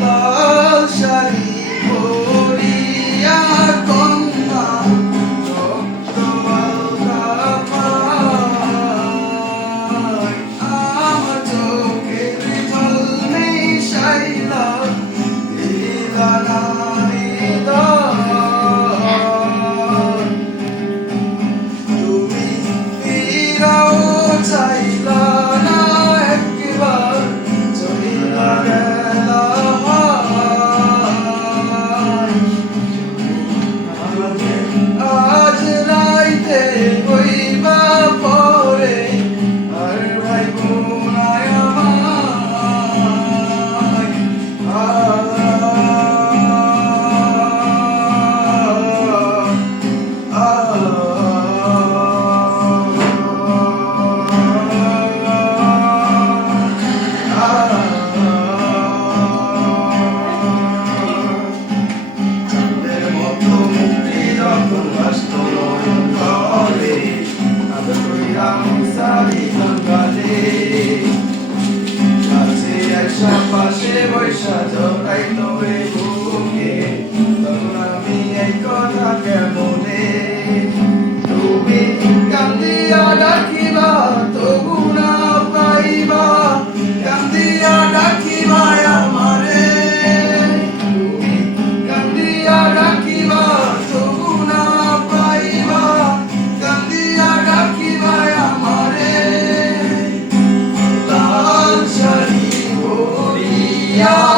লাল শাড়ি পরিয়া কন্যা রক্ত আলতা পায় আমার চোখের জল মিশাইলা দিলা না হৃদয় তুমি ফিরাও চাইলা না একবার চলিলা গেলা আজ রাইতে হইবা পরে আর ভাইব না পাশে বৈশা জড়াই তবে বুকে তখন আমি এই কথা কেমনে তুমি কান্দিয়া ডাকিবা তবু না পাইবা কান্দিয়া ডাকিবা আমারে তুমি কান্দিয়া ডাকিবা তবু না পাইবা কান্দিয়া ডাকিবা আমারে লাল শাড়ি পরিয়া